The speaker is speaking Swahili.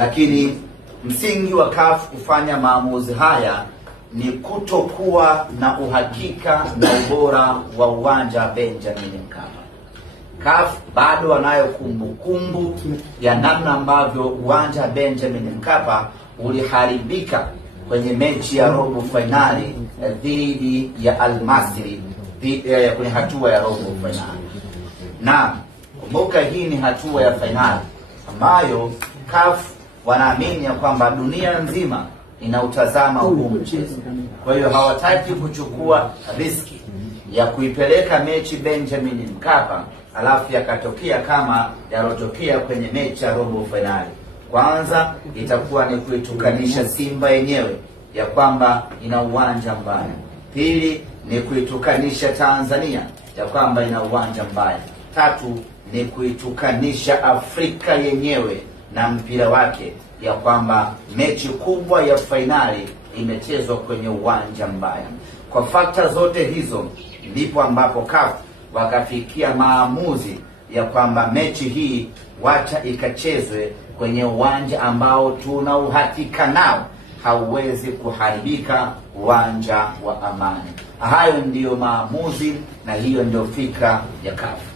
Lakini msingi wa CAF kufanya maamuzi haya ni kutokuwa na uhakika na ubora wa uwanja Benjamin Mkapa. CAF bado wanayo kumbukumbu ya namna ambavyo uwanja Benjamin Mkapa uliharibika kwenye mechi ya robo finali dhidi ya Al Masry kwenye hatua ya robo finali. Na kumbuka, hii ni hatua ya finali ambayo CAF wanaamini ya kwamba dunia nzima inautazama huu mchezo. Kwa hiyo hawataki kuchukua riski ya kuipeleka mechi Benjamin Mkapa alafu yakatokea kama yalotokea kwenye mechi ya robo finali. Kwanza itakuwa ni kuitukanisha Simba yenyewe ya kwamba ina uwanja mbaya. Pili ni kuitukanisha Tanzania ya kwamba ina uwanja mbaya. Tatu ni kuitukanisha Afrika yenyewe na mpira wake ya kwamba mechi kubwa ya finali imechezwa kwenye uwanja mbaya. Kwa fakta zote hizo ndipo ambapo CAF wakafikia maamuzi ya kwamba mechi hii wacha ikachezwe kwenye uwanja ambao tuna uhakika nao hauwezi kuharibika, uwanja wa Amani. Hayo ndiyo maamuzi na hiyo ndio fikra ya CAF.